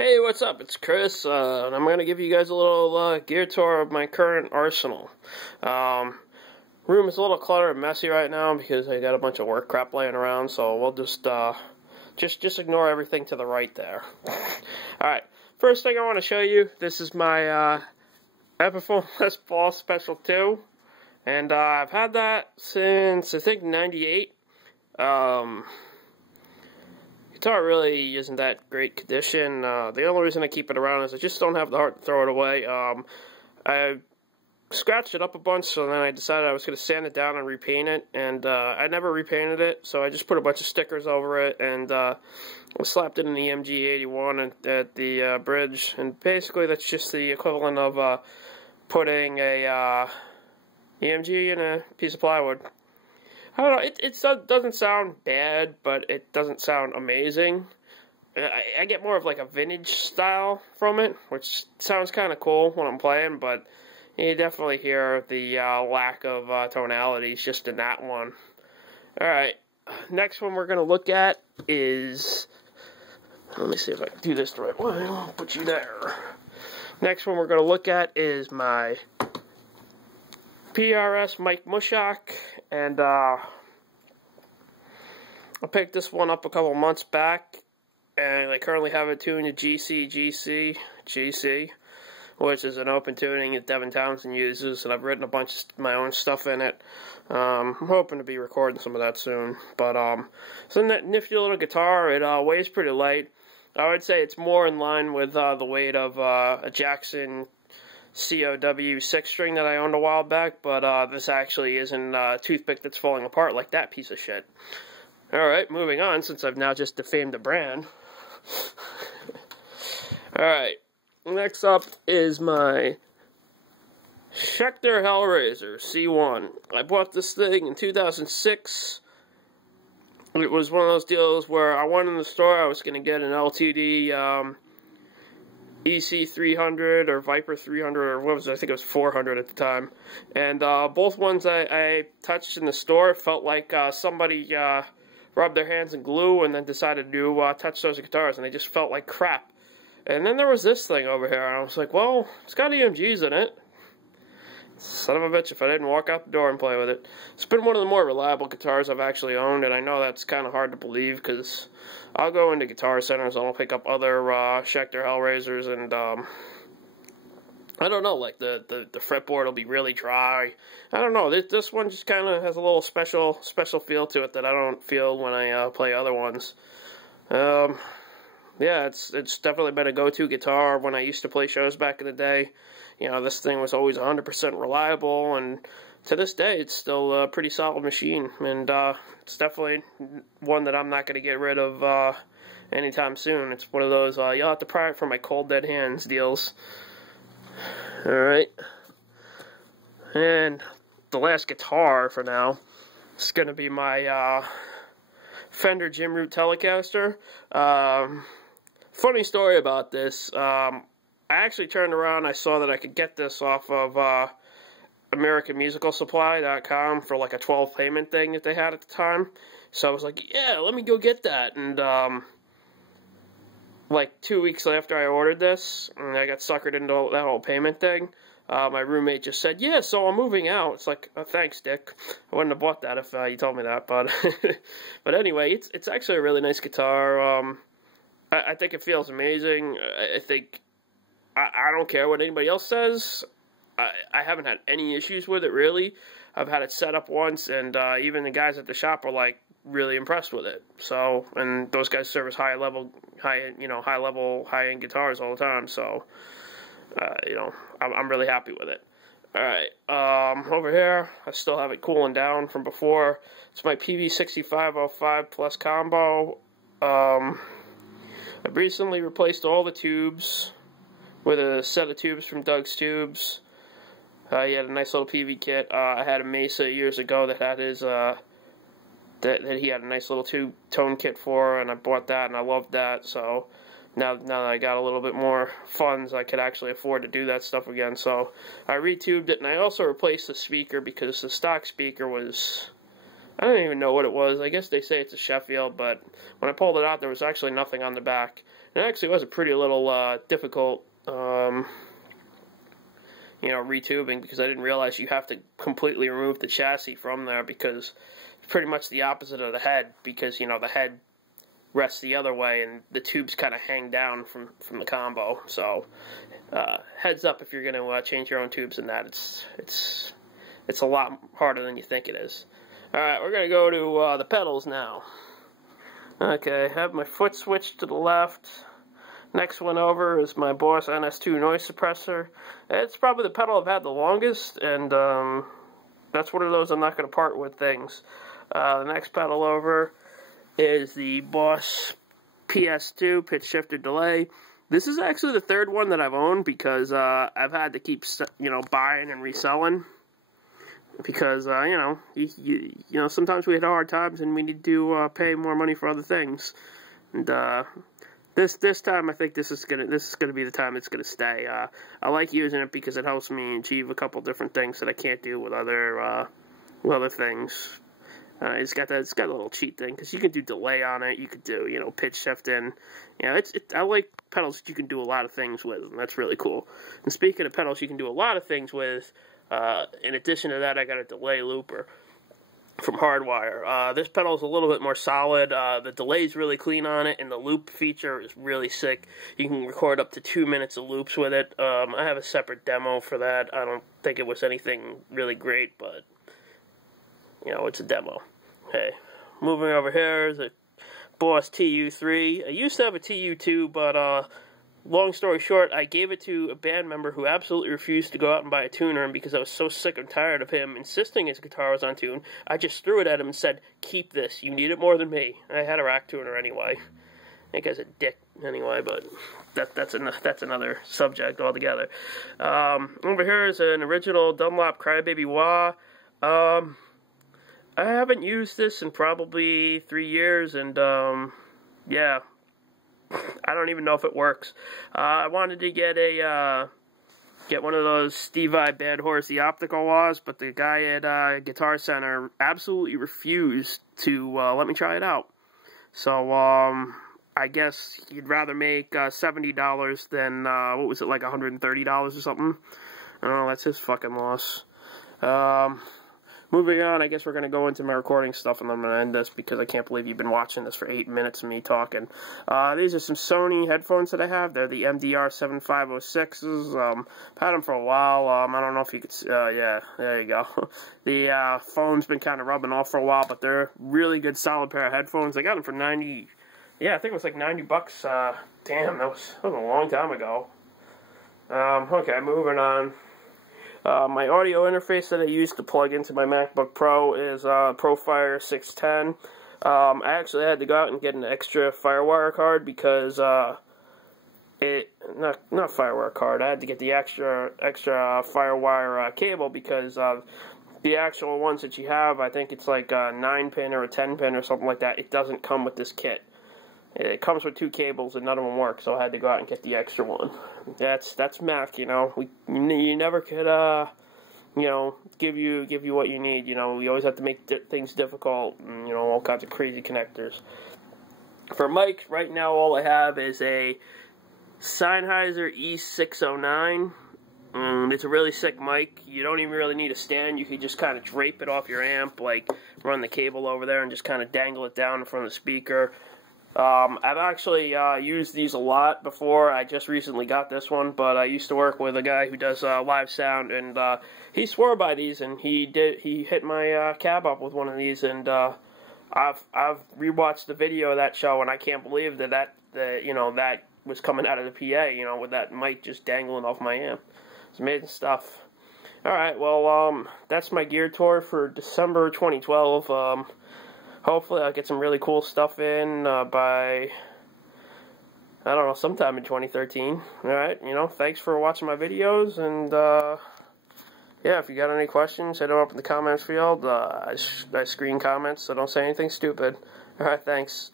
Hey, what's up? It's Chris, and I'm going to give you guys a little gear tour of my current arsenal. Room is a little cluttered and messy right now because I got a bunch of work crap laying around, so we'll just ignore everything to the right there. Alright, first thing I want to show you, this is my Epiphone Les Paul Special 2, and I've had that since, I think, 98. Guitar really isn't that great condition. The only reason I keep it around is I just don't have the heart to throw it away. I scratched it up a bunch, so then I decided I was going to sand it down and repaint it, and I never repainted it, so I just put a bunch of stickers over it, and slapped it in the MG81 at the bridge, and basically that's just the equivalent of putting a EMG in a piece of plywood. I don't know, it doesn't sound bad, but it doesn't sound amazing. I get more of like a vintage style from it, which sounds kind of cool when I'm playing, but you definitely hear the lack of tonalities just in that one. Alright, next one we're going to look at is, let me see if I can do this the right way, I'll put you there. Next one we're going to look at is my PRS Mike Mushock, and I picked this one up a couple months back, and I currently have it tuned to GC, which is an open tuning that Devin Townsend uses, and I've written a bunch of my own stuff in it. I'm hoping to be recording some of that soon, but it's a nifty little guitar. It weighs pretty light. I would say it's more in line with the weight of a Jackson COW 6-string that I owned a while back, but this actually isn't a toothpick that's falling apart like that piece of shit. Alright, moving on, since I've now just defamed the brand. Alright, next up is my Schecter Hellraiser C1. I bought this thing in 2006. It was one of those deals where I went in the store, I was going to get an LTD EC300 or Viper 300, or what was it? I think it was 400 at the time. And both ones I touched in the store felt like somebody rubbed their hands in glue and then decided to touch those guitars, and they just felt like crap. And then there was this thing over here, and I was like, well, it's got EMGs in it. Son of a bitch if I didn't walk out the door and play with it. It's been one of the more reliable guitars I've actually owned, and I know that's kind of hard to believe, because I'll go into Guitar Centers and I'll pick up other Schecter Hellraisers, and I don't know, like the fretboard will be really dry. I don't know, this one just kind of has a little special feel to it that I don't feel when I play other ones. Yeah, it's definitely been a go-to guitar when I used to play shows back in the day. You know, this thing was always 100% reliable, and to this day, it's still a pretty solid machine, and it's definitely one that I'm not going to get rid of anytime soon. It's one of those, you'll have to pry it from my cold dead hands deals. Alright. And the last guitar for now is going to be my Fender Jim Root Telecaster. Funny story about this, I actually turned around, I saw that I could get this off of AmericanMusicalSupply.com for like a 12 payment thing that they had at the time. So I was like, yeah, let me go get that. And like 2 weeks after I ordered this, and I got suckered into that whole payment thing, my roommate just said, yeah, so I'm moving out. It's like, oh, thanks, Dick. I wouldn't have bought that if you told me that. But but anyway, it's actually a really nice guitar. I think it feels amazing. I think, I don't care what anybody else says. I haven't had any issues with it, really. I've had it set up once, and even the guys at the shop are like really impressed with it. So, and those guys service high-end guitars all the time. So, you know, I'm really happy with it. All right, over here, I still have it cooling down from before. It's my Peavey 6505 Plus combo. I've recently replaced all the tubes with a set of tubes from Doug's Tubes. He had a nice little Peavey kit. I had a Mesa years ago that had his that he had a nice little two-tone kit for, and I bought that, and I loved that. So now that I got a little bit more funds, I could actually afford to do that stuff again. So I retubed it, and I also replaced the speaker because the stock speaker was I don't even know what it was. I guess they say it's a Sheffield, but when I pulled it out, there was actually nothing on the back. And it actually was a pretty little difficult, retubing, because I didn't realize you have to completely remove the chassis from there, because it's pretty much the opposite of the head, because, the head rests the other way, and the tubes kind of hang down from the combo. So, heads up if you're going to change your own tubes in that. It's a lot harder than you think it is. Alright, we're going to go to the pedals now. Okay, I have my foot switched to the left. Next one over is my Boss NS2 noise suppressor. It's probably the pedal I've had the longest, and that's one of those I'm not going to part with things. The next pedal over is the Boss PS2 pitch shifter delay. This is actually the third one that I've owned, because I've had to keep, buying and reselling. Because, sometimes we hit hard times and we need to pay more money for other things. And this time, I think this is gonna be the time it's gonna stay. I like using it because it helps me achieve a couple different things that I can't do with other things. It's got a little cheat thing, because you can do delay on it. You could do pitch shifting. I like pedals that you can do a lot of things with, and that's really cool. And speaking of pedals you can do a lot of things with, in addition to that, I got a delay looper from Hardwire. This pedal is a little bit more solid. The delay is really clean on it, and the loop feature is really sick. You can record up to 2 minutes of loops with it. I have a separate demo for that. I don't think it was anything really great, but, it's a demo. Okay, moving over here is a Boss TU3. I used to have a TU2, but, long story short, I gave it to a band member who absolutely refused to go out and buy a tuner, and because I was so sick and tired of him insisting his guitar was on tune, I just threw it at him and said, "Keep this, you need it more than me." I had a rack tuner anyway. I think I was a dick anyway, but that's another subject altogether. Over here is an original Dunlop Crybaby wah. I haven't used this in probably 3 years, and yeah, I don't even know if it works. I wanted to get one of those Steve I Bad Horsey optical wahs, but the guy at Guitar Center absolutely refused to let me try it out. So I guess he'd rather make $70 than what was it, like $130 or something. I don't know. That's his fucking loss. Moving on, I guess we're going to go into my recording stuff, and I'm going to end this because I can't believe you've been watching this for 8 minutes of me talking. These are some Sony headphones that I have. They're the MDR 7506s. I've had them for a while. I don't know if you could see, yeah, there you go. The phone's been kind of rubbing off for a while, but they're really good, solid pair of headphones. I got them for 90, yeah, I think it was like 90 bucks. Damn, that was a long time ago. Okay, moving on. My audio interface that I use to plug into my MacBook Pro is Profire 610. I actually had to go out and get an extra Firewire card because not Firewire card. I had to get the extra Firewire cable because the actual ones that you have, I think it's like a 9-pin or a 10-pin or something like that. It doesn't come with this kit. It comes with 2 cables and none of them work, so I had to go out and get the extra one. That's Mac, you never could give you what you need. We always have to make things difficult, and all kinds of crazy connectors. For mics, right now all I have is a Sennheiser E609. It's a really sick mic. You don't even really need a stand. You can just kind of drape it off your amp, like run the cable over there and just kind of dangle it down in front of the speaker. I've actually used these a lot before. I just recently got this one, but I used to work with a guy who does live sound, and he swore by these, and he hit my cab up with one of these, and I've rewatched the video of that show, and I can't believe that was coming out of the PA, with that mic just dangling off my amp. It's amazing stuff. Alright, well, that's my gear tour for December 2012. Hopefully I'll get some really cool stuff in by, I don't know, sometime in 2013. Alright, thanks for watching my videos, and, yeah, if you got any questions, hit them up in the comments field. I screen comments, so don't say anything stupid. Alright, thanks.